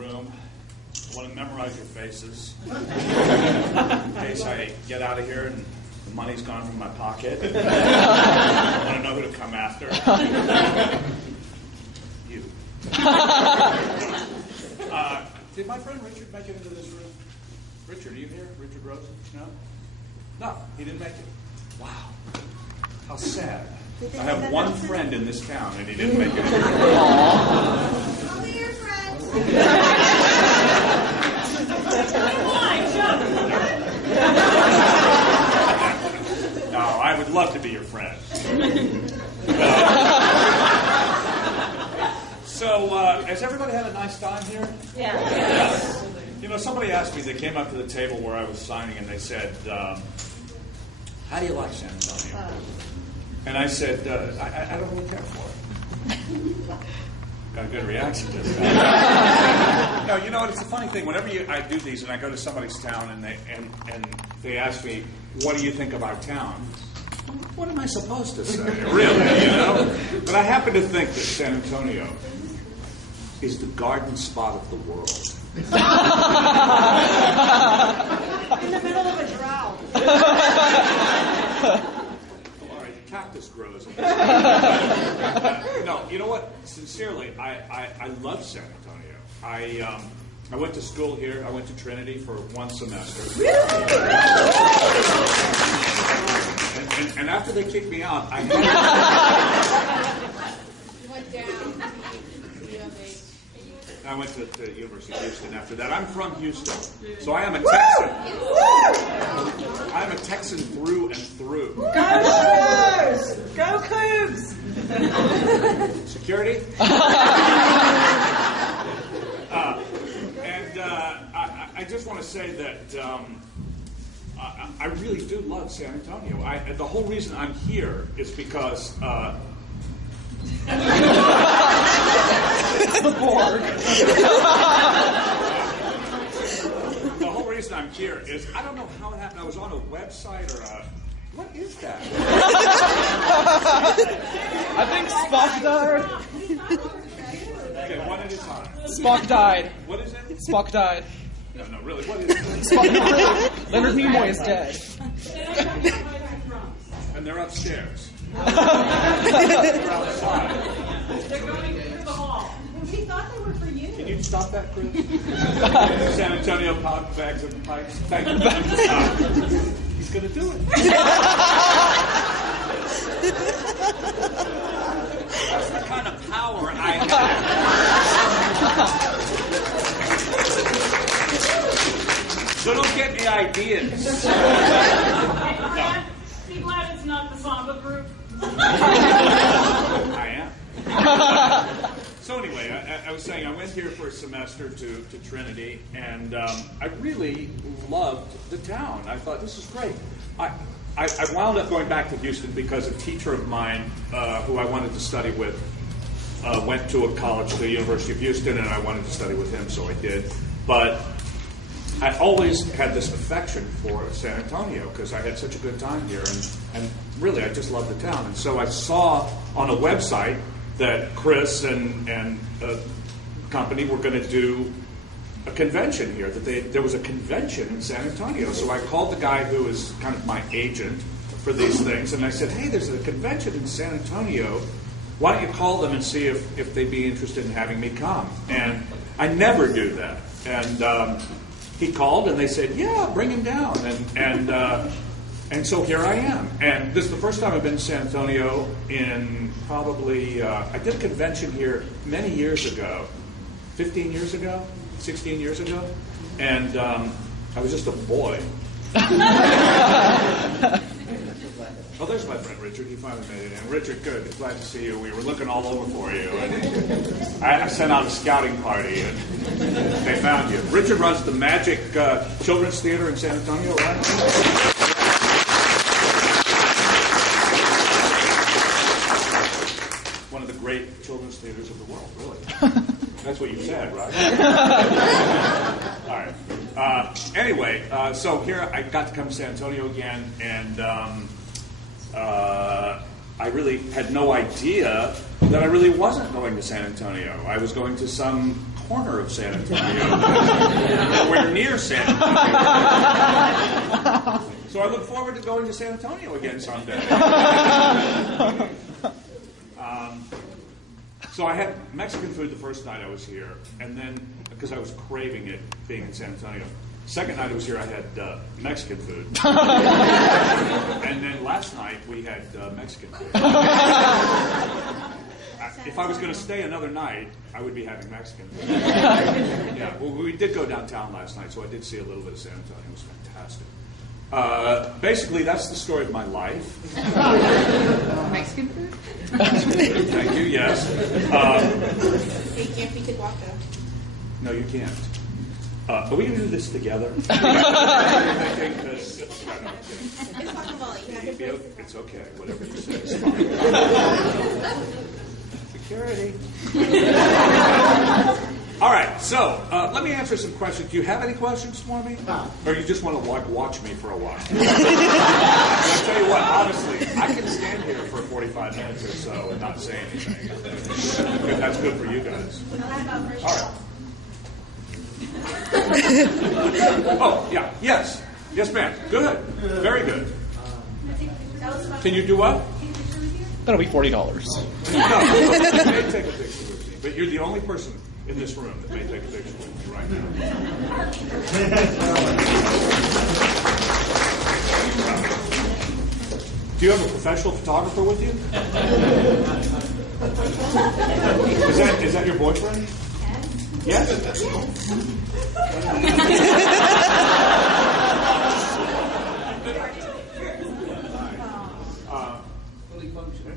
room. I want to memorize your faces in case I get out of here and the money's gone from my pocket. I want to know who to come after. You. Did my friend Richard make it into this room? Richard, are you here? Richard Rosen? No? No, he didn't make it. Wow. How sad. I have one friend in this town and he didn't make it. All your friends. No, I would love to be your friend. So, has everybody had a nice time here? Yeah. You know, somebody asked me, they came up to the table where I was signing and they said, how do you like San Antonio? And I said, I don't really care for it. Got a good reaction to that. No, you know what? It's a funny thing. Whenever I do these and I go to somebody's town and they ask me, what do you think of our town? What am I supposed to say? Really, you know? But I happen to think that San Antonio is the garden spot of the world. In the middle of a drought. All right, the cactus grows. No, you know what? Sincerely, I love San Antonio. I went to school here. I went to Trinity for one semester. And after they kicked me out, I Went down. I went to the University of Houston after that. I'm from Houston, so I am a Texan. I am a Texan through and through. Go Spurs! Go Cougs! Security? I just want to say that I really do love San Antonio. The whole reason I'm here is because the Borg. The whole reason I'm here is I don't know how it happened. I was on a website or what is that? I think Spock died. Okay, one at a time. Spock died. What is it? Spock died. No, really, what is it? Spock. Leonard Nimoy is dead. And they're upstairs. They're outside. They're going through the hall. We thought they were for you. Can you stop that, Chris? San Antonio pop bags and pipes. Thank you. He's going to do it. That's the kind of power I have. So don't get me ideas. Be glad it's not the Samba group. I am. So anyway, I was saying I went here for a semester to Trinity, and I really loved the town. I thought, this is great. I wound up going back to Houston because a teacher of mine who I wanted to study with went to a college, the University of Houston, and I wanted to study with him, so I did. But I always had this affection for San Antonio because I had such a good time here, and really I just loved the town. And so I saw on a website that Chris and company were going to do a convention here, that there was a convention in San Antonio. So I called the guy who is kind of my agent for these things, and I said, hey, there's a convention in San Antonio. Why don't you call them and see if they'd be interested in having me come? And I never do that. And he called and they said, yeah, bring him down. And so here I am. And this is the first time I've been to San Antonio in probably, I did a convention here many years ago, 15 years ago, 16 years ago. And I was just a boy. Oh, there's my friend Richard. He finally made it in. Richard, good. Glad to see you. We were looking all over for you. And I sent out a scouting party, and they found you. Richard runs the Magic Children's Theater in San Antonio, right? One of the great children's theaters of the world, really. That's what you said, right? All right. Anyway, so here I got to come to San Antonio again, and I really had no idea that I really wasn't going to San Antonio. I was going to some corner of San Antonio. Nowhere near San Antonio. So I look forward to going to San Antonio again someday. So I had Mexican food the first night I was here, and then, because I was craving it being in San Antonio. Second night I was here, I had Mexican food. And then last night we had Mexican food. If I was going to stay another night, I would be having Mexican food. Yeah, well, we did go downtown last night, so I did see a little bit of San Antonio. It was fantastic. Basically, that's the story of my life. Mexican food? Thank you, yes. Hey, you can't be Tijuana. No, you can't. Are we going to do this together? It's guacamole. It's okay. Whatever you say is fine. Security. All right, so let me answer some questions. Do you have any questions for me? Or you just want to watch me for a while? I'll tell you what, honestly, I can stand here for 45 minutes or so and not say anything. That's good for you guys. All right. Oh, yeah, yes. Yes, ma'am. Good. Very good. Can you do what? That'll be $40. No, you may take a picture with me, but you're the only person in this room that may take a picture with me right now. Do you have a professional photographer with you? Is that your boyfriend? Yes? Fully functional.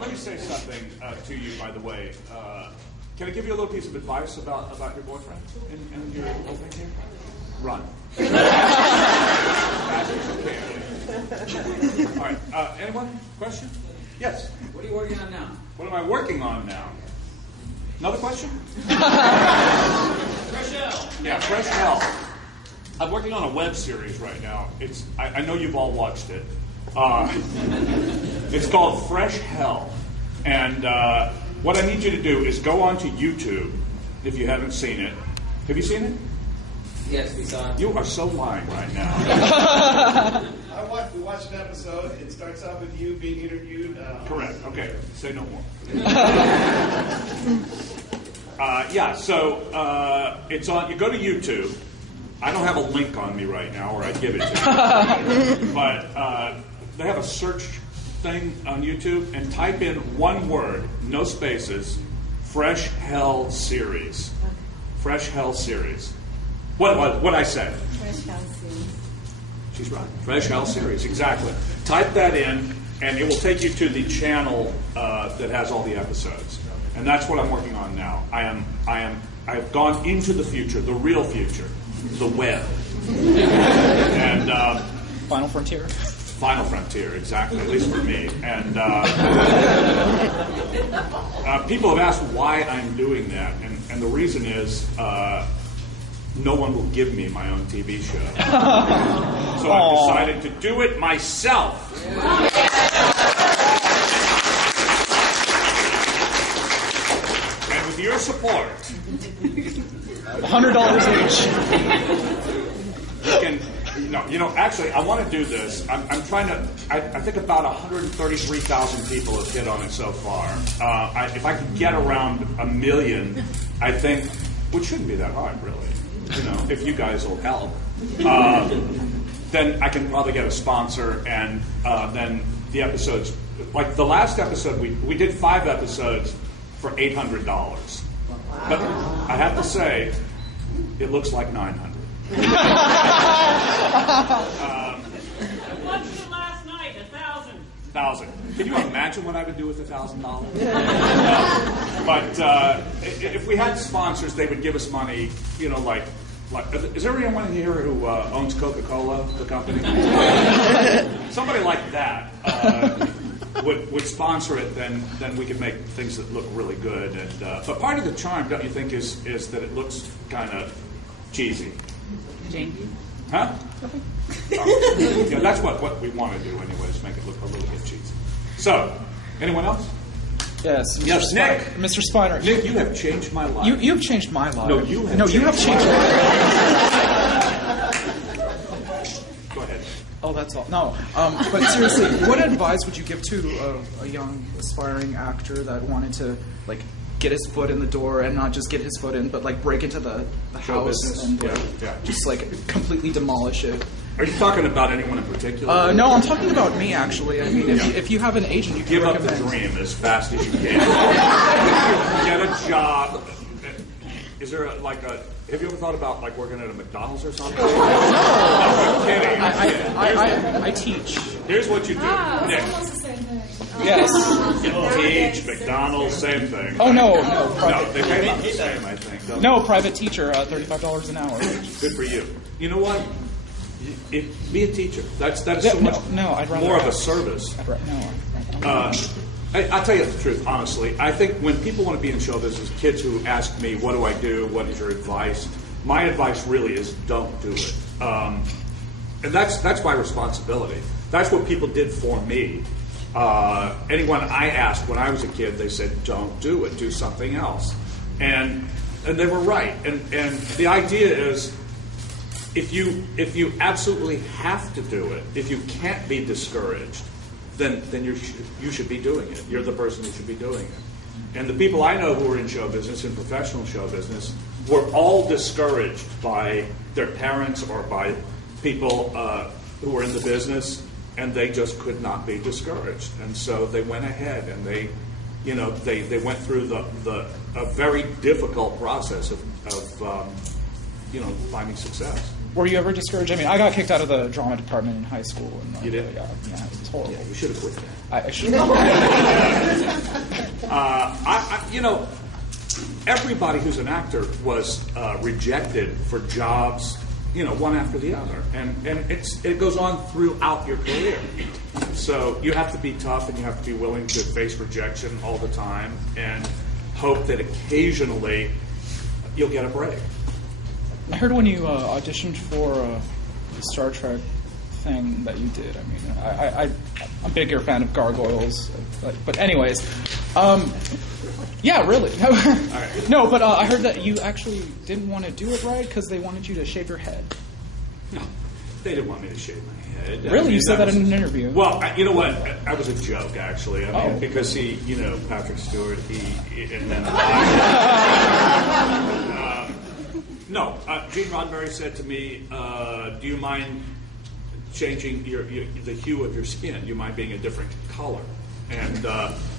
Let me say something to you, by the way. Can I give you a little piece of advice about your boyfriend and your opening here? Run. All right. Anyone? Question? Yes. What are you working on now? What am I working on now? Another question? Fresh Hell. Yeah, Fresh Hell. I'm working on a web series right now. I know you've all watched it. It's called Fresh Hell. And what I need you to do is go onto YouTube if you haven't seen it. Have you seen it? Yes, we saw it. You are so lying right now. We watched an episode. It starts out with you being interviewed. Correct. Okay. Say no more. So it's on. You go to YouTube. I don't have a link on me right now, or I'd give it to you. But they have a search thing on YouTube, and type in one word, no spaces, Fresh Hell Series. Fresh Hell Series. What I said? Fresh Hell Series. She's right. Fresh Hell Series, exactly. Type that in, and it will take you to the channel that has all the episodes. And that's what I'm working on now. I've gone into the future, the real future, the web. And Final Frontier. Final Frontier, exactly, at least for me. And people have asked why I'm doing that, and the reason is no one will give me my own TV show. So I've decided to do it myself. And with your support, $100 each. you can. No, actually, I want to do this. I'm trying to. I think about 133,000 people have hit on it so far. If I could get around 1 million, I think, which shouldn't be that hard, really. If you guys will help, then I can probably get a sponsor, and then the episodes. Like the last episode, we did 5 episodes for $800. But I have to say, it looks like $900. I watched it last night, 1,000. Can you imagine what I would do with $1,000? But if we had sponsors, they would give us money. Like is there anyone here who owns Coca-Cola, the company? Somebody like that would sponsor it. Then we could make things that look really good. And but part of the charm, don't you think, is that it looks kind of cheesy. Janky. Huh? Yeah, that's what we want to do anyway, is make it look a little bit cheesy. So, anyone else? Yes. Mr. Yes, Nick. Mr. Spiner. Nick, you have changed my life. You've changed my life. No, you have No, you have changed my life. Go ahead. Oh, that's all. No. But seriously, what advice would you give to a young aspiring actor that wanted to, like, get his foot in the door and not just get his foot in, but, like, break into the Show house business. and Yeah. just, like, completely demolish it? Are you talking about anyone in particular? No, I'm talking about me, actually. I mean, if you have an agent, you can Give up the recommend. dream as fast as you can. Get a job. Is there have you ever thought about like working at a McDonald's or something? No, I'm kidding. I teach. Here's what you do, Nick. Almost the same thing. Yes. Teach, McDonald's, same thing. Oh, no. No, Private, they pay about the same, I think. don't no, private teacher, $35 an hour. they? Good for you. You know what? Be a teacher. That's so Yeah, much I'd rather more of a service. I'll tell you the truth, honestly. I think when people want to be in show business, kids who ask me, what do I do? What is your advice? My advice really is don't do it. And that's my responsibility. That's what people did for me. Anyone I asked when I was a kid, they said, don't do it. Do something else. And they were right. And the idea is, if you absolutely have to do it, if you can't be discouraged, then you should be doing it. You're the person who should be doing it. And the people I know who are in show business, in professional show business, were all discouraged by their parents or by people who were in the business, and they just could not be discouraged. And so they went ahead and they went through a very difficult process of finding success. Were you ever discouraged? I mean, I got kicked out of the drama department in high school. And, You did? Yeah, it was horrible. Yeah, you should have quit that. I should. Everybody who's an actor was rejected for jobs, one after the other, and it goes on throughout your career. So you have to be tough, and you have to be willing to face rejection all the time, and hope that occasionally you'll get a break. I heard when you auditioned for the Star Trek thing that you did. I mean, I'm a bigger fan of gargoyles, but anyways, yeah, really. No, but I heard that you actually didn't want to do it right because they wanted you to shave your head. No, they didn't want me to shave my head. Really? You said that in an interview. Well, you know what? I was a joke, actually. I mean, because Patrick Stewart, and then no. Gene Roddenberry said to me, do you mind changing the hue of your skin? Do you mind being a different color? And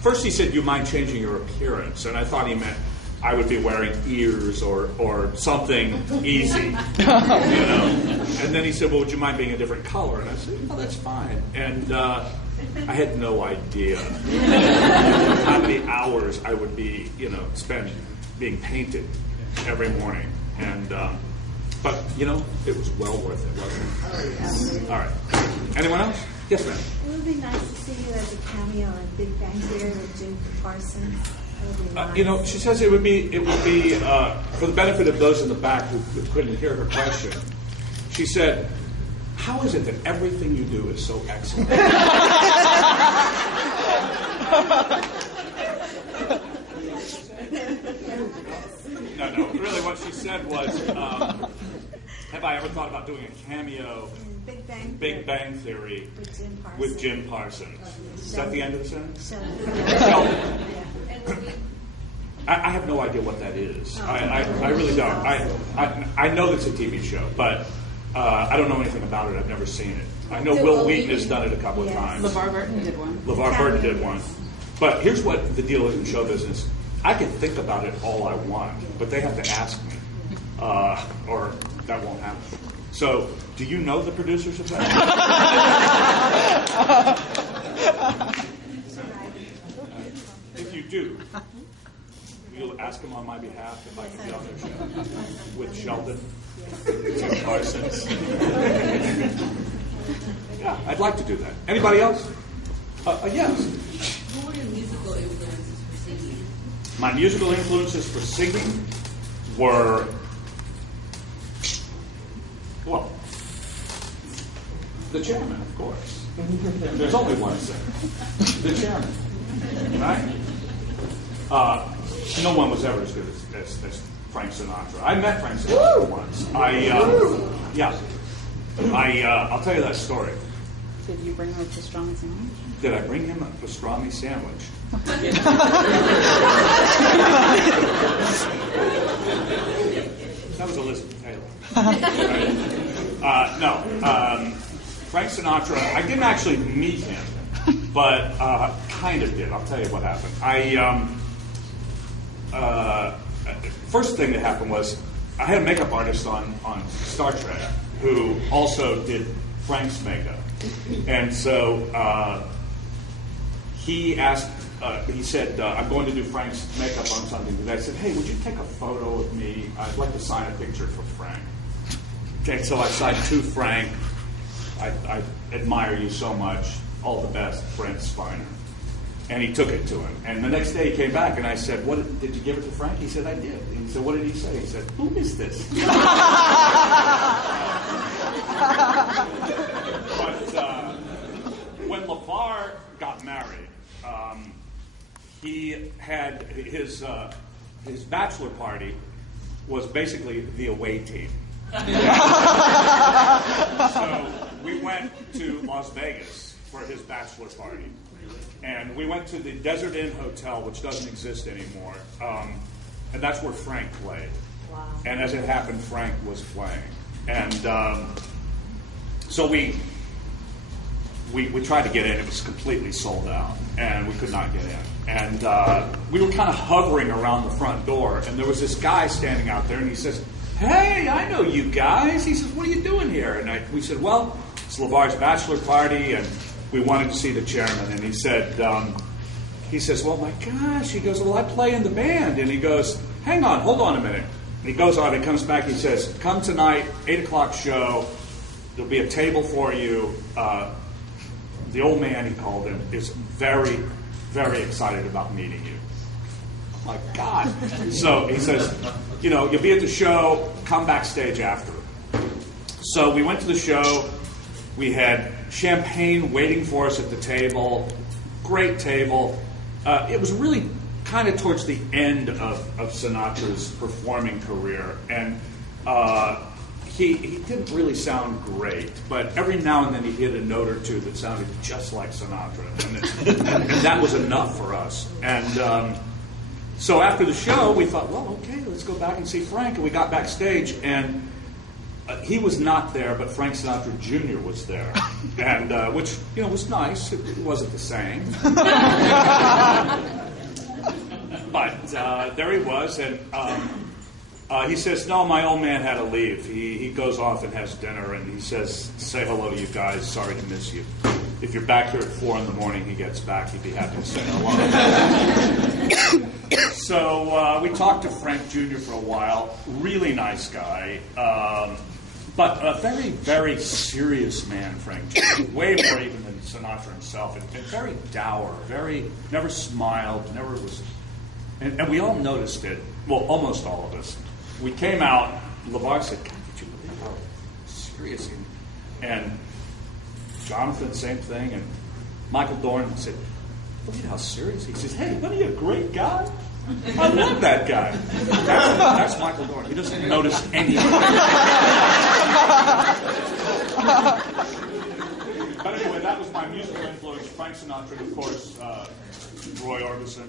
first he said, do you mind changing your appearance? And I thought he meant I would be wearing ears or something easy, And then he said, well, would you mind being a different color? And I said, oh, that's fine. And I had no idea how many hours I would be, spend being painted every morning. And but it was well worth it, wasn't it? All right. Anyone else? Yes, ma'am. It would be nice to see you as a cameo in Big Bang Theory with Jim Parsons. She says it would be for the benefit of those in the back who couldn't hear her question. She said, "How is it that everything you do is so excellent?" No. Really, what she said was, "Have I ever thought about doing a cameo in Big Bang Theory with Jim Parsons?" Is that the end of the sentence? Sheldon. I have no idea what that is. I really don't. I know it's a TV show, but I don't know anything about it. I've never seen it. I know Will Wheaton has done it a couple of times. LeVar Burton did one. LeVar Burton did one. But here's what the deal is in show business. I can think about it all I want, but they have to ask me, or that won't happen. So, do you know the producers of that? If you do, you'll ask them on my behalf if I can be on their show with Sheldon, Jim Parsons. Yeah, I'd like to do that. Anybody else? Yes. Who were your musical influences for singing? My musical influences for singing were Well, the chairman, of course. There's only one singer. The chairman. Right? No one was ever as good as Frank Sinatra. I met Frank Sinatra once. I'll tell you that story. Did you bring him a pastrami sandwich? Did I bring him a pastrami sandwich? That was Elizabeth Taylor. No. Frank Sinatra, I didn't actually meet him, but kind of did. I'll tell you what happened. First thing that happened was I had a makeup artist on Star Trek who also did Frank's makeup. And so he asked, he said, I'm going to do Frank's makeup on something today. I said, hey, would you take a photo of me? I'd like to sign a picture for Frank. Okay, so I signed to Frank. I admire you so much. All the best, Brent Spiner. And he took it to him. And the next day he came back and I said, did you give it to Frank? He said, I did. And he said, what did he say? He said, who is this? But when LeVar got married, he had his bachelor party was basically the away team. So we went to Las Vegas for his bachelor party. And we went to the Desert Inn Hotel, which doesn't exist anymore. And that's where Frank played. Wow. And as it happened, Frank was playing. And so we tried to get in. It was completely sold out. And we could not get in. And we were kind of hovering around the front door. And there was this guy standing out there. And he says, hey, I know you guys. He says, what are you doing here? And we said, well, it's LeVar's bachelor party. And we wanted to see the chairman, and he says, well, my gosh. He goes, well, I play in the band. And he goes, hang on, hold on a minute. And he goes on, he comes back, he says, come tonight, 8 o'clock show. There'll be a table for you. The old man, he called him, is very, very excited about meeting you. Oh, my God. So he says, you'll be at the show, come backstage after. So we went to the show. We had champagne waiting for us at the table. Great table. It was really kind of towards the end of Sinatra's performing career. And he didn't really sound great, but every now and then he hit a note or two that sounded just like Sinatra. And that was enough for us. And so after the show, we thought, well, okay, let's go back and see Frank. And we got backstage, and he was not there, but Frank Sinatra Jr. was there, and which was nice. It wasn't the same, but there he was, and he says, "No, my old man had to leave. He goes off and has dinner, and he says, say hello to you guys. Sorry to miss you. If you're back here at 4 a.m, he gets back. He'd be happy to say hello." So we talked to Frank Jr. for a while. Really nice guy. But a very, very serious man, Frank Jr., way more even than Sinatra himself, and very dour, never smiled, never was, and we all noticed it, well, almost all of us. We came out, LeVar said, God, did you believe how serious he was? And Jonathan, same thing, and Michael Dorn said, look at how serious he is. He says, hey, wasn't he a great guy? I love that guy. That's Michael Dorn. He doesn't notice anything. But anyway, that was my musical influence. Frank Sinatra, of course, Roy Orbison,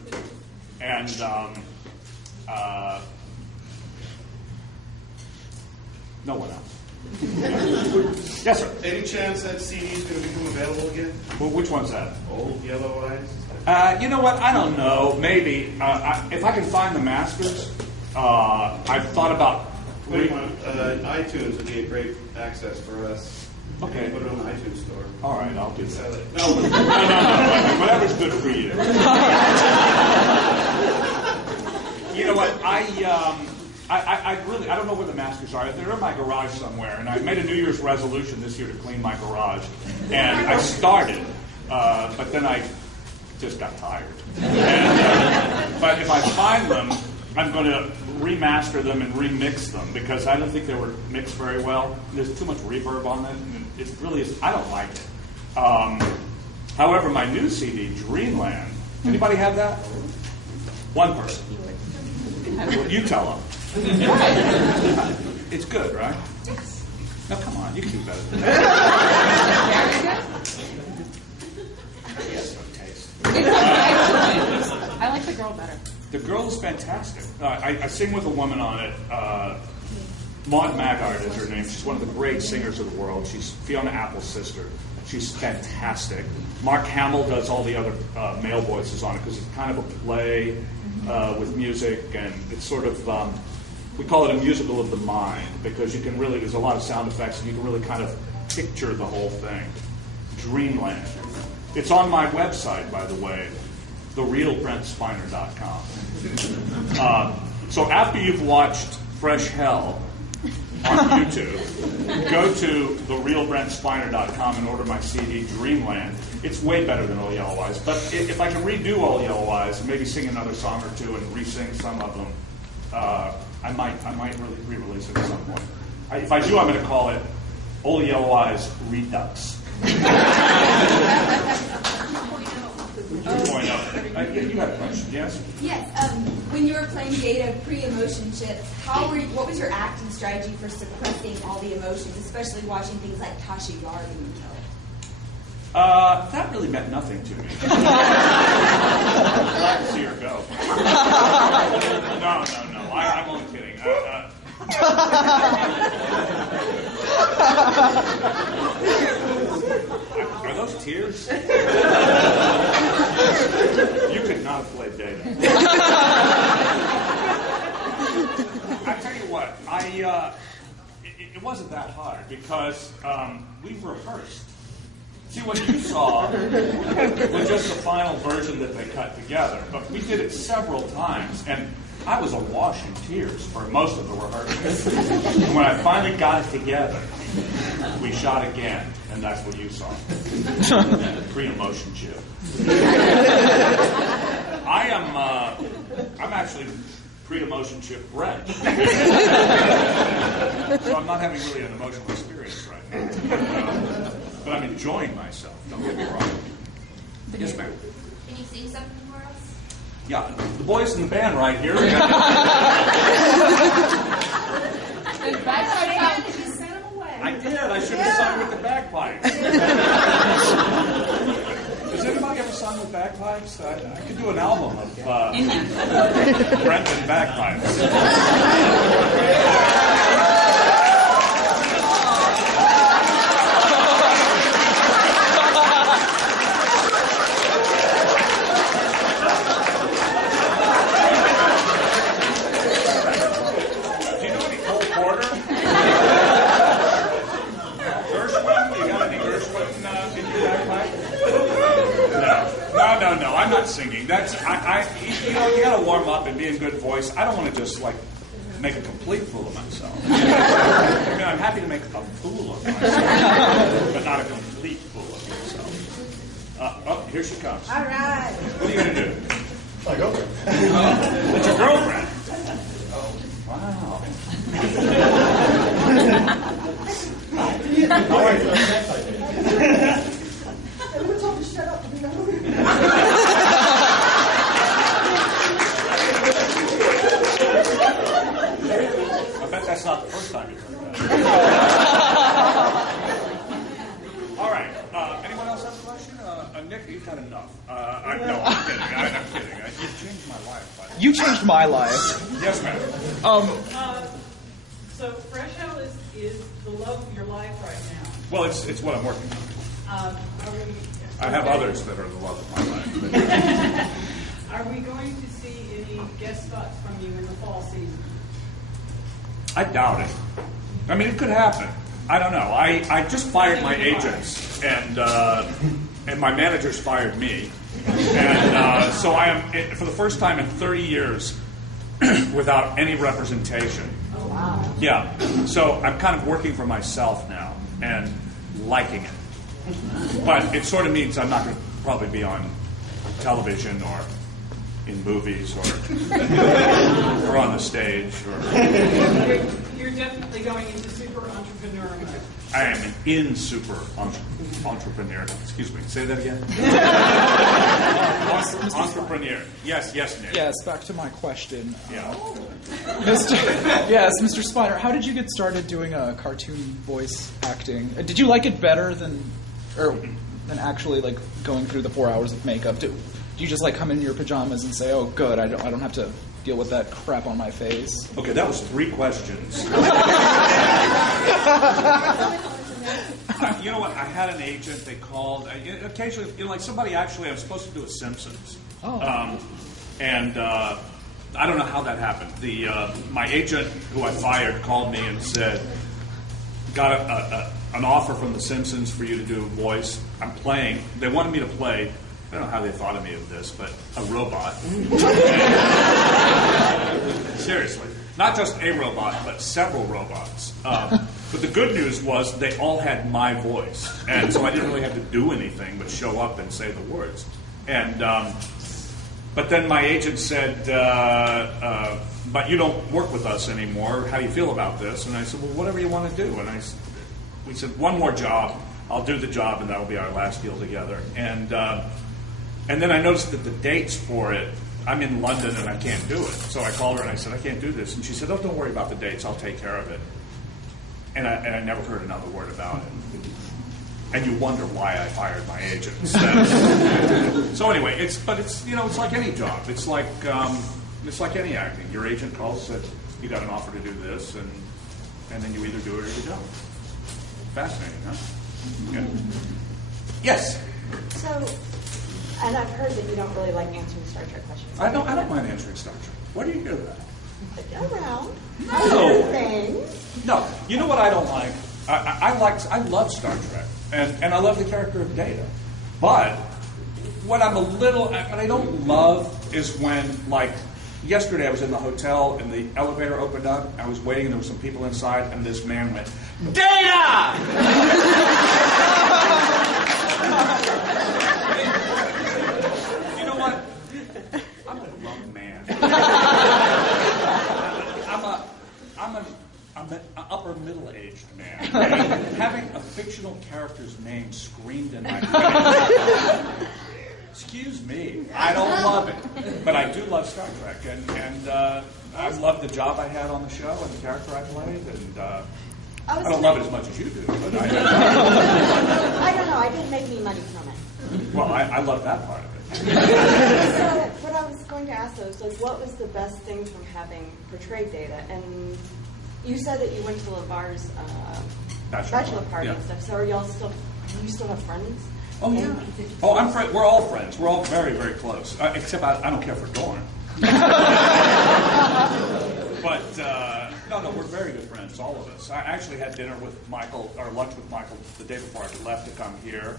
and no one else. Yes, sir. Any chance that CD is going to become available again? Well, which one's that? Old Yellow Eyes? You know what? I don't know. Maybe. If I can find the masters, I've thought about... iTunes would be a great access for us. Okay. Put it on the iTunes store. All right, I'll do Sell that. it. No. Whatever's good for you. You know what? I don't know where the masters are. They're in my garage somewhere, and I made a New Year's resolution this year to clean my garage, and I started, but then I just got tired. And, but if I find them, I'm going to remaster them and remix them because I don't think they were mixed very well. There's too much reverb on it, and it really is. I don't like it. However, my new CD, Dreamland. Anybody have that? One person. Well, you tell them. It's good, right? Yes. Now, come on, you can do better than that. Yes, no taste. I like the girl better. The girl is fantastic. I sing with a woman on it. Maud Maggard is her name. She's one of the great singers of the world. She's Fiona Apple's sister. She's fantastic. Mark Hamill does all the other male voices on it because it's kind of a play with music, and it's sort of, we call it a musical of the mind because you can really, there's a lot of sound effects, and you can really kind of picture the whole thing. Dreamland. It's on my website, by the way, therealbrentspiner.com. So after you've watched Fresh Hell on YouTube, go to therealbrentspiner.com and order my CD, Dreamland. It's way better than All Yellow Eyes. But if I can redo All Yellow Eyes and maybe sing another song or two and re-sing some of them, I might really re-release it at some point. If I do, I'm going to call it All Yellow Eyes Redux. 2.0. You had a question, yes? Yes. When you were playing Data pre-emotion chips, what was your acting strategy for suppressing all the emotions, especially watching things like Tasha Yar being killed? That really meant nothing to me. Glad to see her go. No. I'm only kidding. Are those tears? You could not have played Data. I tell you what, it wasn't that hard because we rehearsed. See, what you saw was just the final version that they cut together, but we did it several times, and I was awash in tears for most of the rehearsals. And when I finally got it together, we shot again, and that's what you saw. Pre-emotion chip. I'm actually pre-emotion chip Brent. So I'm not having really an emotional experience right now. But I'm enjoying myself, don't get me wrong. Yes, ma'am. Can you sing something for us? Yeah, the boys in the band right here. I did. I should have sung with the bagpipes. Has anybody ever sung with bagpipes? I could do an album of Brent and bagpipes. No, I'm not singing. That's you got to warm up and be in good voice. I don't want to just make a complete fool of myself. I mean, I'm happy to make a fool of myself, but not a complete fool of myself. Here she comes. All right. What are you going to do? My girlfriend. It's your girlfriend. Wow. How are you? Everyone told me to shut up. I bet that's not the first time you've heard that. All right. Anyone else have a question? Nick, you've had enough. I'm kidding. I'm kidding. You've changed my life. You changed my life. Yes, ma'am. So Fresh Hell is the love of your life right now. Well, it's what I'm working on. I have others that are the love of my life. Are we going to see any guest spots from you in the fall season? I doubt it. I mean, it could happen. I don't know. I just fired my agents, and my managers fired me. And so I am, for the first time in 30 years, without any representation. Oh, wow. Yeah. So I'm kind of working for myself now and liking it. But it sort of means I'm not going to probably be on television or in movies or on the stage. You're definitely going into super entrepreneur mode. I am an entrepreneur. Excuse me. Say that again. Entrepreneur. Yes, Nick. Yes, back to my question. Yeah. Mr. Spiner, how did you get started doing cartoon voice acting? Did you like it better than actually like going through the 4 hours of makeup? Do you just like come in your pajamas and say, "Oh, good, I don't have to deal with that crap on my face"? Okay, that was 3 questions. You know what? I had an agent. They called. Occasionally, like somebody actually, I was supposed to do a Simpsons. Oh. I don't know how that happened. My agent, who I fired, called me and said, "Got an offer from The Simpsons for you to do a voice. I'm playing. They wanted me to play. I don't know how they thought of me of this, but a robot. Seriously, not just a robot, but several robots. But the good news was they all had my voice, and so I didn't really have to do anything but show up and say the words. And but then my agent said, "But you don't work with us anymore. How do you feel about this?" And I said, "Well, whatever you want to do." And we said, "One more job. I'll do the job, and that'll be our last deal together." And then I noticed that the dates for it, I'm in London and I can't do it. So I called her and I said, "I can't do this." And she said, "Oh, don't worry about the dates. I'll take care of it." And I never heard another word about it. And you wonder why I fired my agent. So anyway, it's like any job. It's like any acting. Your agent calls, said, "You got an offer to do this," and then you either do it or you don't. Fascinating, huh? Yeah. Yes. So, and I've heard that you don't really like answering Star Trek questions. I don't mind answering Star Trek. Why do you hear that? Around. No. Things. No. You know what I don't like? I love Star Trek, and I love the character of Data. But what I don't love is when, like, yesterday I was in the hotel and the elevator opened up. I was waiting and there were some people inside, and this man went, "Data!" You know what? I'm a grown man. I'm an upper middle-aged man. And having a fictional character's name screamed in my face. Excuse me, I don't love it, but I do love Star Trek, and I love the job I had on the show and the character I played, and I don't love it as much as you do. But I don't know. I didn't make any money from it. Well, I love that part of it. So what I was going to ask though is, like, what was the best thing from having portrayed Data? And you said that you went to LeVar's bachelor party and stuff. So do you still have friends? Oh yeah. Oh, we're all friends. We're all very, very close. Except I don't care for Dorn. But no, we're very good friends, all of us. I actually had dinner with Michael, or lunch with Michael, the day before I left to come here.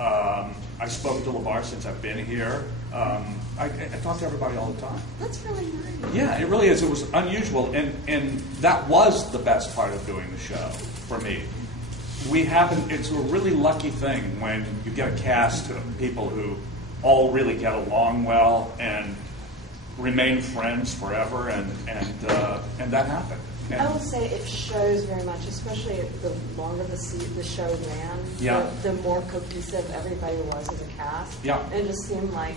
I spoke to LeVar since I've been here. I talk to everybody all the time. That's really nice. Yeah, it really is. It was unusual, and that was the best part of doing the show for me. It's a really lucky thing when you get a cast of people who all really get along well and remain friends forever, and that happened. And I will say it shows very much, especially the longer the show ran, the more cohesive everybody was as a cast. Yeah. And it just seemed like,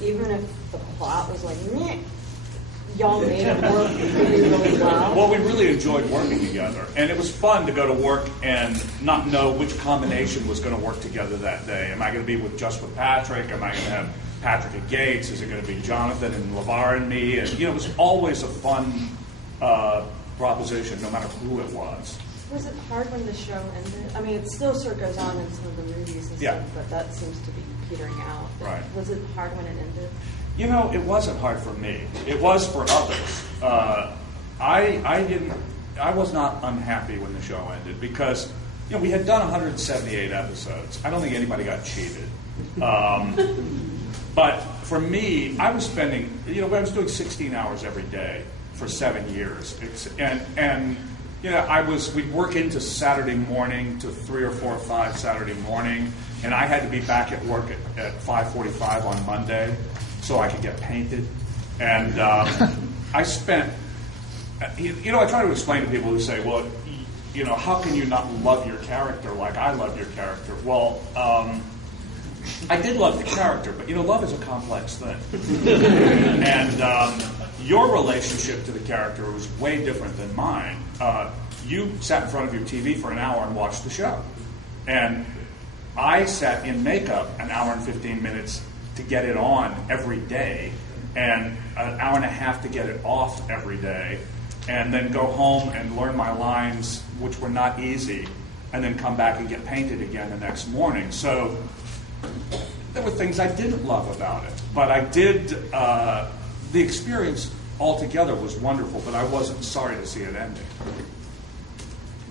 even if the plot was like, meh, y'all made it work really, really well. Well, we really enjoyed working together, and it was fun to go to work and not know which combination was going to work together that day. Am I going to be with Patrick? Am I going to have Patrick and Gates? Is it going to be Jonathan and LeVar and me? And it was always a fun proposition, no matter who it was. Was it hard when the show ended? I mean, it still sort of goes on in some of the movies and stuff, but that seems to be petering out. Right. Was it hard when it ended? It wasn't hard for me. It was for others. I was not unhappy when the show ended because, we had done 178 episodes. I don't think anybody got cheated. But for me, I was spending, I was doing 16 hours every day for 7 years. We'd work into Saturday morning to 3 or 4 or 5 Saturday morning, and I had to be back at work at 5:45 on Monday. so I could get painted. And I spent, I try to explain to people who say, well, how can you not love your character like I love your character? Well, I did love the character, but love is a complex thing. And your relationship to the character was way different than mine. You sat in front of your TV for an hour and watched the show. And I sat in makeup an hour and 15 minutes to get it on every day, and an hour and a half to get it off every day, and then go home and learn my lines, which were not easy, and then come back and get painted again the next morning. So there were things I didn't love about it, but I did. The experience altogether was wonderful, but I wasn't sorry to see it ending.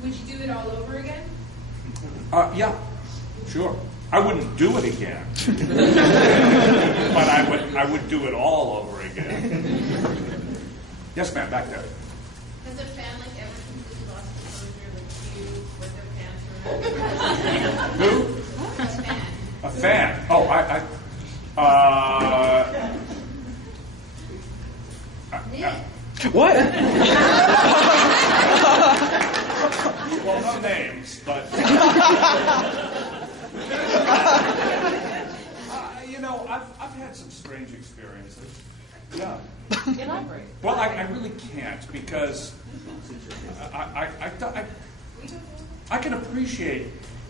Would you do it all over again? Yeah, sure. I wouldn't do it again, but I would do it all over again. Yes, ma'am, back there. Has a fan ever completely lost composure, like you, with their pants or Who? A fan. Oh, What? Well, no names, but I've had some strange experiences. Yeah. Elaborate. Well, I really can't because I can appreciate.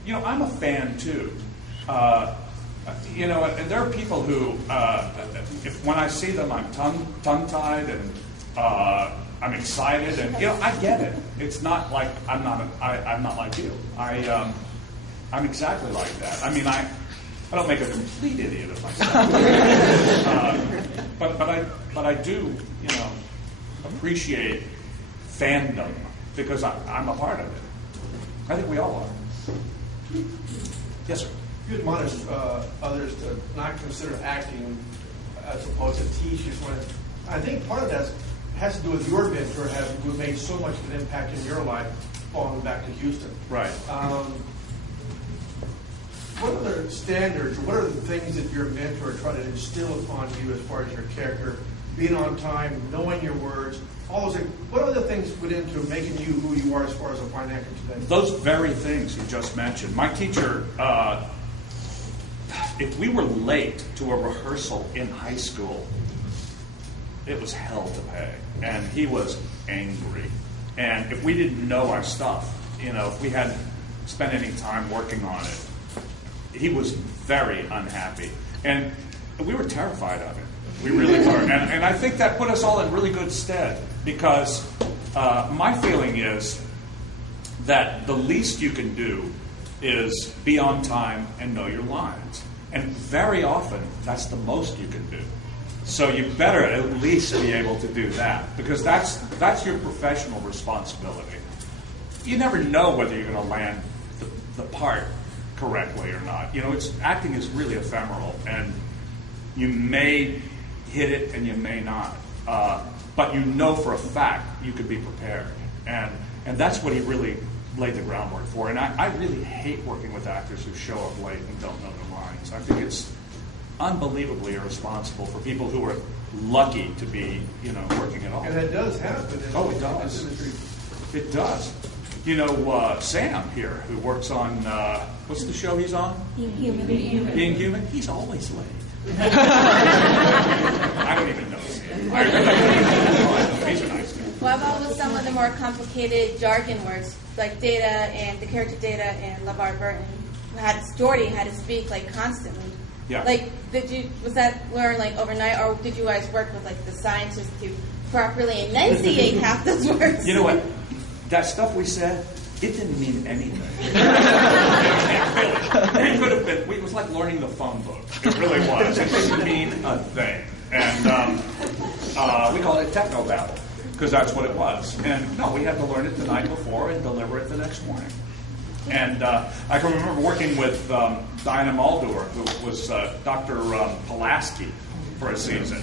I'm a fan too. And there are people who, when I see them, I'm tongue-tied and I'm excited, and I get it. It's not like I'm not like you. I'm exactly like that. I mean, I don't make a complete idiot of myself, but I do, appreciate fandom because I'm a part of it. I think we all are. Yes, sir. You admonish others to not consider acting as opposed to teachers. I think part of that has to do with your mentor who made so much of an impact in your life, falling back to Houston. Right. What are the standards, or what are the things that your mentor tried to instill upon you as far as your character, being on time, knowing your words, all those things? What are the things put into making you who you are as far as a fine actor today? Those very things you just mentioned. My teacher, if we were late to a rehearsal in high school, it was hell to pay. And he was angry. And if we didn't know our stuff, if we hadn't spent any time working on it, he was very unhappy. And we were terrified of it. We really were. And I think that put us all in really good stead because my feeling is that the least you can do is be on time and know your lines. And very often, that's the most you can do. So you better at least be able to do that because that's your professional responsibility. You never know whether you're going to land the part correctly or not. Acting is really ephemeral, and you may hit it and you may not. But for a fact you could be prepared. And that's what he really laid the groundwork for. And I really hate working with actors who show up late and don't know their lines. I think it's unbelievably irresponsible for people who are lucky to be, working at all. And that does happen. Oh, it does. It does. Sam here, who works on, what's the show he's on? Being Human. Being Human? He's always late. I don't even know Sam. He's a nice guy. What about with some of the more complicated jargon words, like Data and the character Data and LeVar Burton? Jordy had to speak constantly. Yeah. Was that learned overnight, or did you guys work with the scientists to properly enunciate half those words? You know what? That stuff we said, it didn't mean anything. It could have been. It was like learning the phone book. It really was. It didn't mean a thing. And we call it technobabble because that's what it was. And no, we had to learn it the night before and deliver it the next morning. And I can remember working with Diana Muldaur, who was Dr. Pulaski for a season.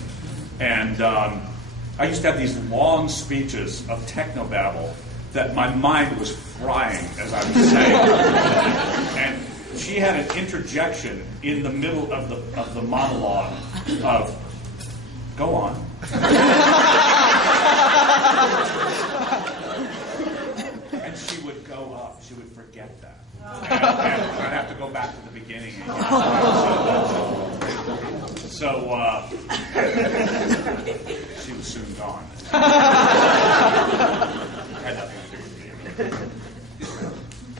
And I used to have these long speeches of technobabble that my mind was frying as I was saying. And she had an interjection in the middle of the monologue of, Go on. And she would go up. She would forget that. And I'd have to go back to the beginning again. So she was soon gone. Had nothing to do with me.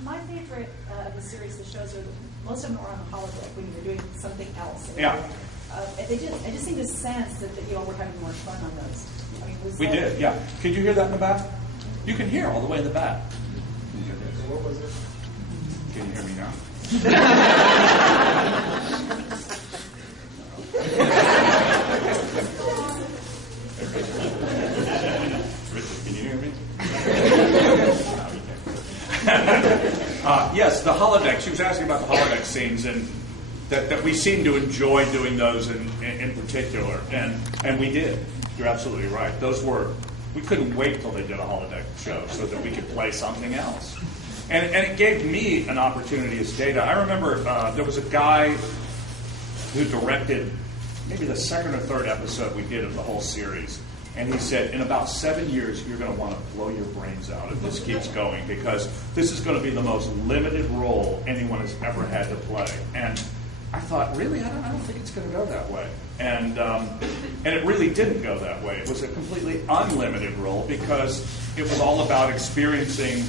My favorite of the series, the shows, are most of them are on the holodeck when you're doing something else. Yeah. I just seem to sense that you all were having more fun on those. I mean, We did, yeah. Could you hear that in the back? You can hear all the way in the back. What was it? Can you hear me now? Richard, can you hear me? Yes, the holodeck. She was asking about the holodeck scenes, and that we seem to enjoy doing those in particular, and we did. You're absolutely right. We couldn't wait till they did a holodeck show so that we could play something else. And it gave me an opportunity as Data. I remember there was a guy who directed maybe the second or third episode we did of the whole series. And he said, in about 7 years, you're going to want to blow your brains out if this keeps going, because this is going to be the most limited role anyone has ever had to play. And I thought, really? I don't think it's going to go that way. And it really didn't go that way. It was a completely unlimited role because it was all about experiencing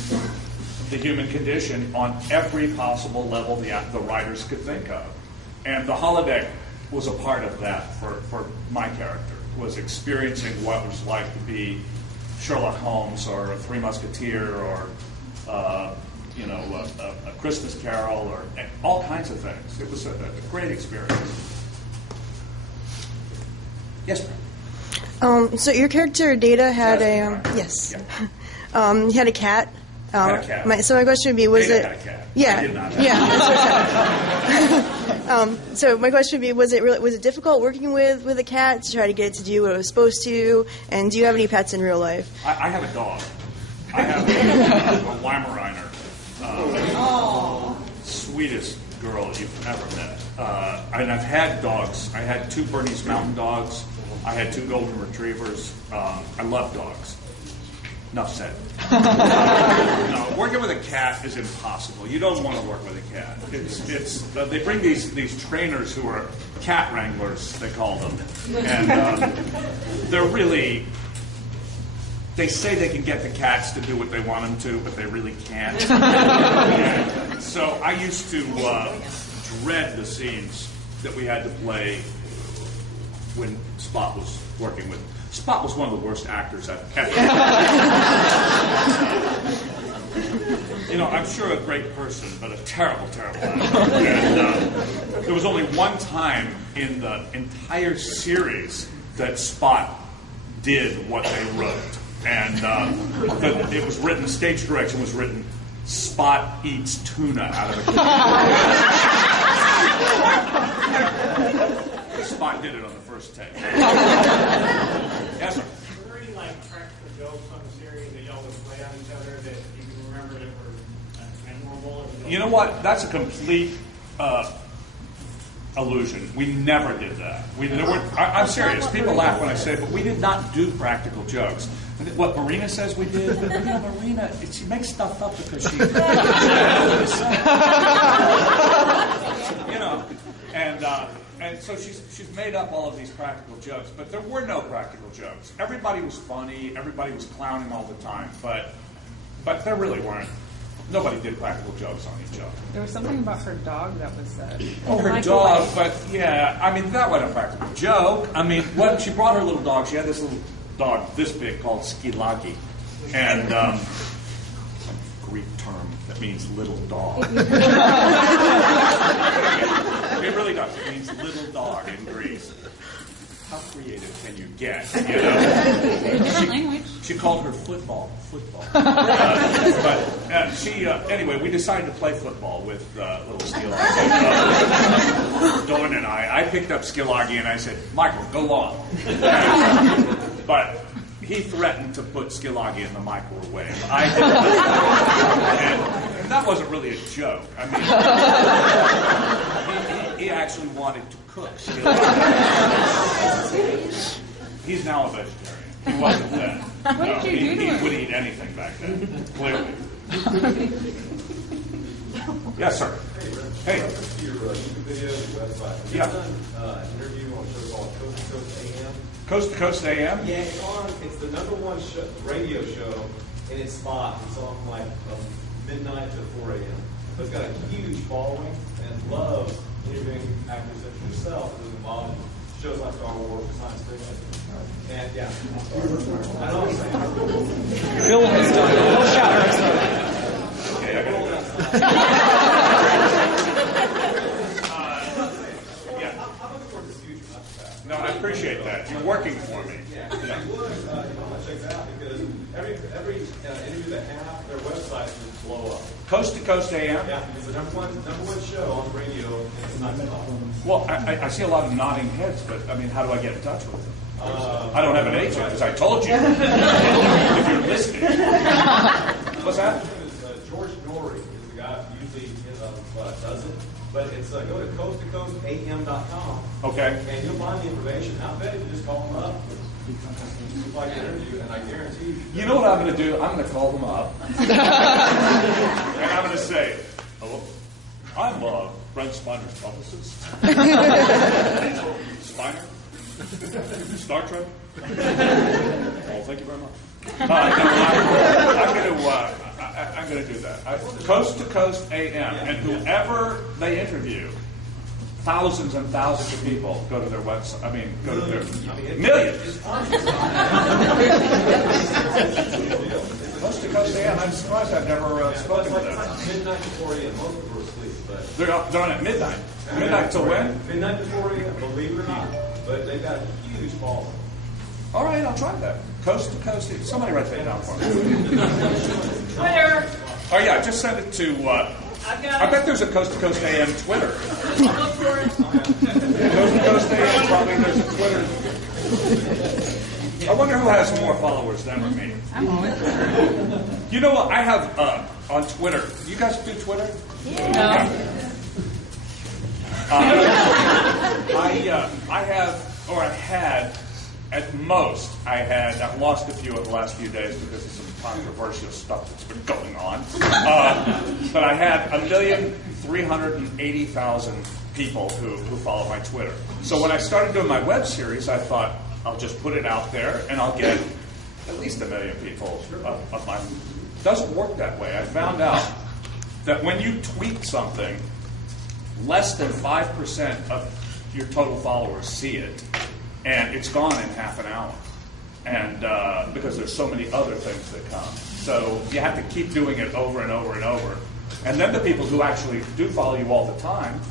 the human condition on every possible level the writers could think of. And the holodeck was a part of that for my character, was experiencing what it was like to be Sherlock Holmes or a Three Musketeer or a Christmas Carol or all kinds of things. It was a great experience. Yes, ma'am. So your character Data had yes, he had a cat. Had a cat. My question would be, was Data it? had a cat. Yeah, I did not have so my question would be, was it difficult working with a cat to try to get it to do what it was supposed to? And do you have any pets in real life? I have a dog. I have a Weimaraner. Sweetest girl you've ever met. And I've had dogs. I had 2 Bernese Mountain Dogs. I had 2 Golden Retrievers. I love dogs. Enough said. No, working with a cat is impossible. You don't want to work with a cat. They bring these trainers who are cat wranglers, they call them, and they're really. They say they can get the cats to do what they want them to, but they really can't. And so I used to dread the scenes that we had to play when Spot was working with. Spot was one of the worst actors I've ever had. I'm sure a great person, but a terrible, terrible actor. And there was only one time in the entire series that Spot did what they wrote. And it was written, stage direction was written, Spot eats tuna out of a can. Spot did it on the first take. Yes, sir. Were there any practical jokes on the series that y'all would play on each other that you can remember that were memorable? You know what? That's a complete illusion. We never did that. I'm serious. People laugh when I say it, but we did not do practical jokes. What Marina says we did, but Marina, she makes stuff up because she, and so she's made up all of these practical jokes, but there were no practical jokes. Everybody was funny, everybody was clowning all the time, but there really weren't. Nobody did practical jokes on each other. There was something about her dog that was said. Oh, her dog, but yeah, that wasn't a practical joke. She brought her little dog. She had this little dog this big called Skilagi, and Greek term that means little dog. It really does. It means little dog in Greece. How creative can you get? Different language. She called her football. Anyway, we decided to play football with little Skilagi. Dawn and I picked up Skilagi and I said, Michael, go on. But he threatened to put Skilagi in the microwave. I didn't. And that wasn't really a joke. He actually wanted to cook Skilagi. He's now a vegetarian. He wasn't then. What did you do to He him? would eat anything back then, clearly. Yes, sir. Hey. To your YouTube video, your website. Have you done an interview on a show called Coast to Coast AM? Coast to Coast AM? Yeah, it's the #1 radio show in its spot. It's on like midnight to 4 a.m. So it's got a huge following and loves interviewing actors such as yourself who's involved in shows like Star Wars or science fiction. And yeah, I'm sorry. I know what I'm saying. Bill has done it. Bill Shatter has done it. Okay, I got No, I appreciate that. You're working for me. Yeah, if you would, check it out because every interview they have, their website will blow up. Coast to Coast AM? Yeah, it's the number one show on the radio, and it's not top. Well, I see a lot of nodding heads, but I mean, how do I get in touch with them? I don't have an agent, as I told you. If you're listening. What's that? George Norrie is the guy who usually does it. But it's go to coasttocoastam.com. Okay. And you'll find the information. I bet if you just call them up, you'd like an interview, and I guarantee you. You know what I'm going to do? I'm going to call them up. And I'm going to say, hello, I'm Brent Spiner's publicist. Spiner? Star Trek? Oh, thank you very much. I'm going to do that. Coast to Coast AM, and whoever they interview, thousands and thousands of people go to their website. I mean, go to their millions. Coast to Coast AM. I'm surprised I've never spoken to them. Midnight to 4 a.m. Most people are asleep, but They're on at midnight. Midnight till when? Midnight to 4 a.m. Believe it or not, but they've got a huge following. All right, I'll try that. Coast to Coast. Somebody write that down for me. Twitter. Oh yeah, I just sent it to. I bet there's a Coast to Coast AM Twitter. Look for it. Coast to Coast AM. Probably there's a Twitter. I wonder who has more followers than me. I'm always You know what? I have on Twitter. You guys do Twitter? No. I have, or I had. At most, I've lost a few of the last few days because of some controversial stuff that's been going on. But I had 1,380,000 people who follow my Twitter. So when I started doing my web series, I thought, I'll just put it out there and I'll get at least 1 million people of my... It doesn't work that way. I found out that when you tweet something, less than 5% of your total followers see it. And it's gone in half an hour, and because there's so many other things that come. So you have to keep doing it over and over and over. And then the people who actually do follow you all the time,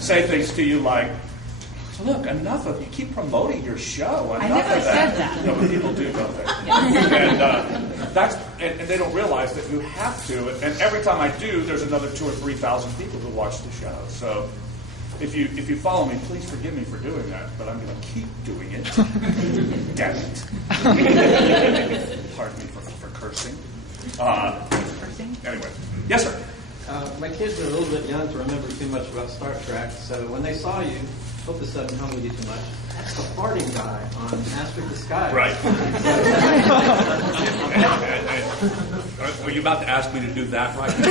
say things to you like, look, enough of you. Keep promoting your show. Enough I never of said that. that. No, but people do, don't they? And they don't realize that you have to. And every time I do, there's another 2,000 or 3,000 people who watch the show. So if you follow me, please forgive me for doing that. But I'm going to keep doing it. Damn it. Pardon me for cursing. Anyway, yes, sir. My kids are a little bit young to remember too much about Star Trek, so when they saw you, hope this doesn't hum with you too much, the farting guy on Master of the Sky. Right. Were you about to ask me to do that right now?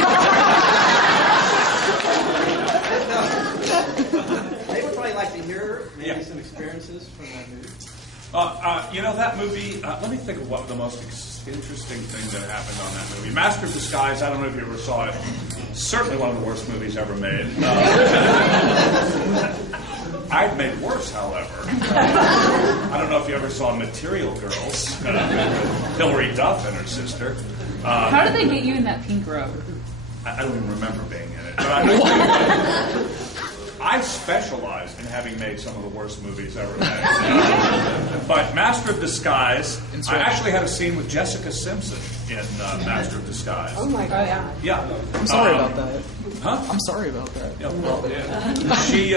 They would probably like to hear maybe some experiences from that movie. That movie, let me think of what the most interesting thing that happened on that movie. Master of Disguise, I don't know if you ever saw it. Certainly one of the worst movies ever made. I've made worse, however. I don't know if you ever saw Material Girls. Hilary Duff and her sister. How did they get you in that pink robe? I don't even remember being in it. But I specialize in having made some of the worst movies ever made. But Master of Disguise, I actually had a scene with Jessica Simpson in Master of Disguise. Oh my God. Yeah. I'm sorry about that. Huh? I'm sorry about that. Yeah, well, she,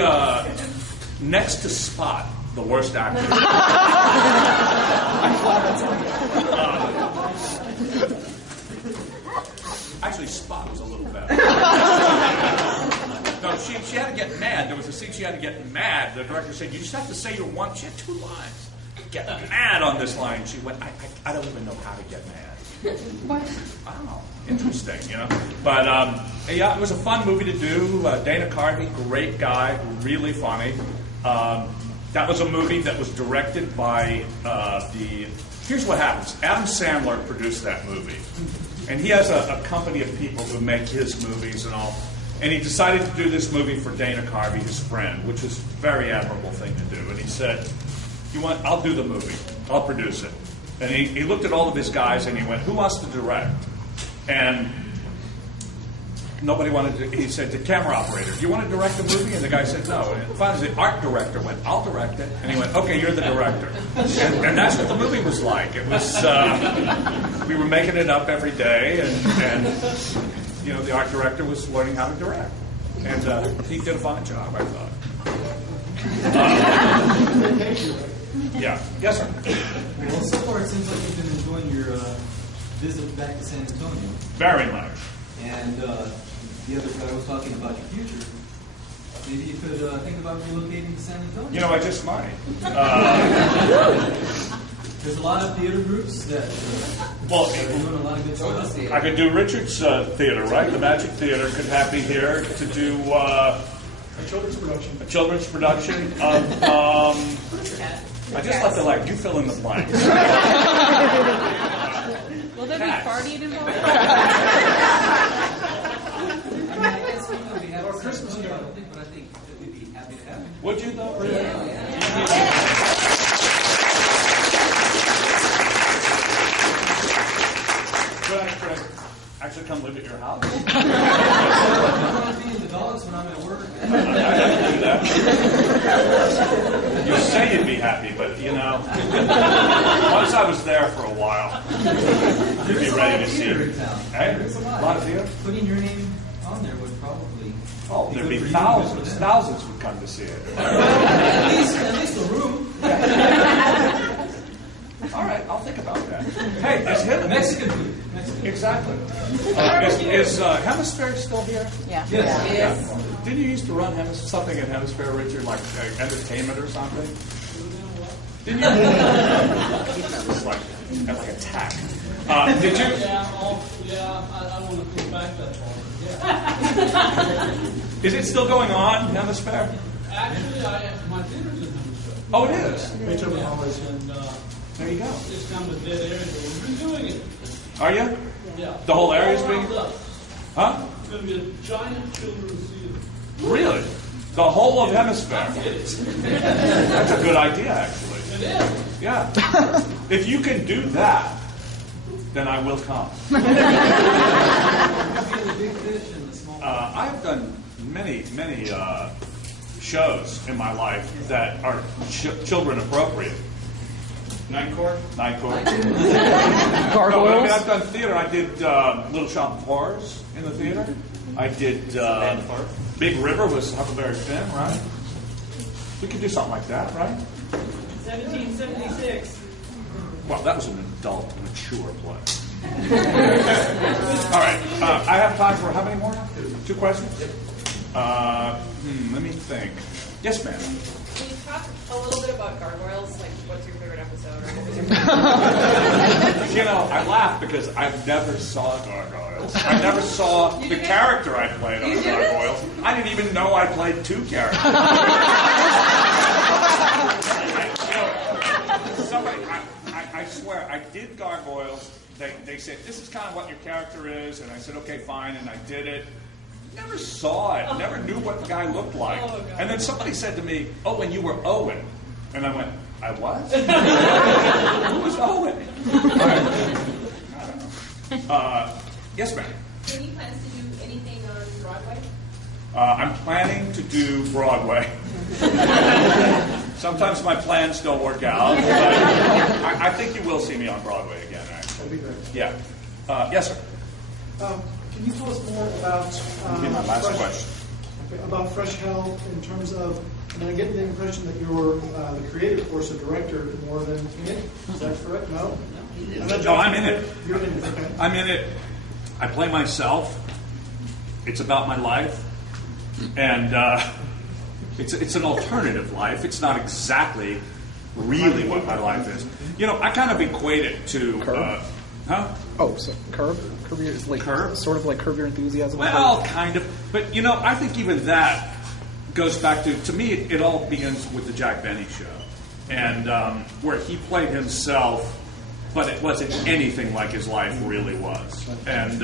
next to Spot, the worst actor. I'm glad that's Actually, Spot was a little better. No, she had to get mad. There was a scene she had to get mad. The director said, you just have to say your one. She had 2 lines. Get mad on this line. She went, I don't even know how to get mad. What? Wow, interesting, you know. But yeah, it was a fun movie to do. Dana Carvey, great guy, really funny. That was a movie that was directed by Here's what happens. Adam Sandler produced that movie, and he has a company of people who make his movies and all. And he decided to do this movie for Dana Carvey, his friend, which was a very admirable thing to do. And he said, I'll do the movie. I'll produce it. And he looked at all of his guys and he went, who wants to direct? And nobody wanted to. He said, the camera operator, do you want to direct the movie? And the guy said, no. And finally, the art director went, I'll direct it. And he went, okay, you're the director. And that's what the movie was like. It was, we were making it up every day, and you know, the art director was learning how to direct. And he did a fine job, I thought. Yeah. Yes, sir. Well, so far it seems like you've been enjoying your visit back to San Antonio. Very much. And the other guy was talking about your future. Maybe you could think about relocating to San Antonio. You know, I just might. There's a lot of theater groups that are doing a lot of good stuff. I could do Richard's theater, right? The Magic Theater could have me here to do a children's production. A children's production of. I just left it like you fill in the blanks. Will there be partying involved? Or Christmas, I don't think, but I think that we'd be happy to have it. Would you though? Could I actually come live at your house? I'm feeding the dogs when I'm at work. I can do that. You say you'd be happy, but you know, once I was there for a while, you'd be ready to see it. Hey, a lot of theater. Putting your name on there would probably. Oh, there'd be thousands. Thousands would come to see it. At least a room. All right, I'll think about that. Hey, is Mexican food. Exactly. Is Hemisphere still here? Yeah. Yes. Didn't you used to run something at Hemisphere, Richard, like entertainment or something? Didn't you? That was like a tack. Did you? Yeah, I want to go back that far. Yeah. Is it still going on, Hemisphere? Actually, my theater's in Hemisphere. Oh, it is? Beethoven Hallways. And there you go. It's kind of a dead area, but we've been doing it. Are you? Yeah. The whole area's being... Huh? It's going to be a giant children's theater. Really? The whole of Hemisphere? That's a good idea, actually. It is. Yeah. If you can do that, then I will come. I've done many shows in my life that are children appropriate. Night Court? Night Court. Gargoyles? No, I mean, I've done theater. I did Little Shop of Horrors in the theater. I did Big River was Huckleberry Finn, right? We could do something like that, right? 1776. Well, that was an adult, mature play. All right. I have time for how many more? 2 questions? Let me think. Yes, ma'am. Can you talk a little bit about gargoyles? Like, what's your favorite episode? Or what was your You know, I laugh because I never saw Gargoyles. I never saw the character I played on Gargoyles. I didn't even know I played 2 characters. I swear, I did Gargoyles. They said, this is kind of what your character is. And I said, okay, fine. And I did it. Never saw it. Never knew what the guy looked like. And then somebody said to me, oh, and you were Owen. And I went, I was? Who was Owen? Right. I don't know. Yes, ma'am. Any plans to do anything on Broadway? I'm planning to do Broadway. Sometimes my plans don't work out. But I think you will see me on Broadway again, actually. That'd be great. Yeah. Yes, sir. Can you tell us more about my last question. Okay, about Fresh Hell in terms of? And I get the impression that you're the creative force, a director, more than in it. Is that correct? No. No, I'm in it. You're in it. Okay. I'm in it. I play myself. It's about my life. And it's an alternative life. It's not exactly really what my life is. I kind of equate it to... Oh, so Curb is like sort of like Curb Your Enthusiasm. Well, kind of, but I think even that goes back to me. It all begins with the Jack Benny show, and where he played himself, but it wasn't anything like his life really was, and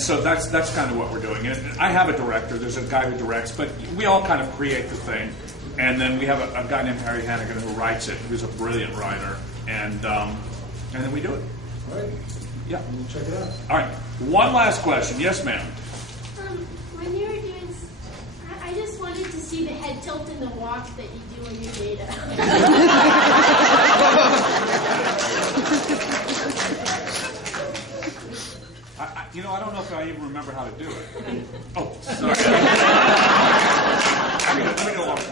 so that's kind of what we're doing. And I have a director. There's a guy who directs, but we all kind of create the thing, and then we have a guy named Harry Hannigan who writes it, who's a brilliant writer, and then we do it. All right. Yeah. We'll check it out. All right. One last question. Yes, ma'am. When you were doing, I just wanted to see the head tilt in the walk that you do in your data. I don't know if I even remember how to do it. Oh, sorry. Let me go along.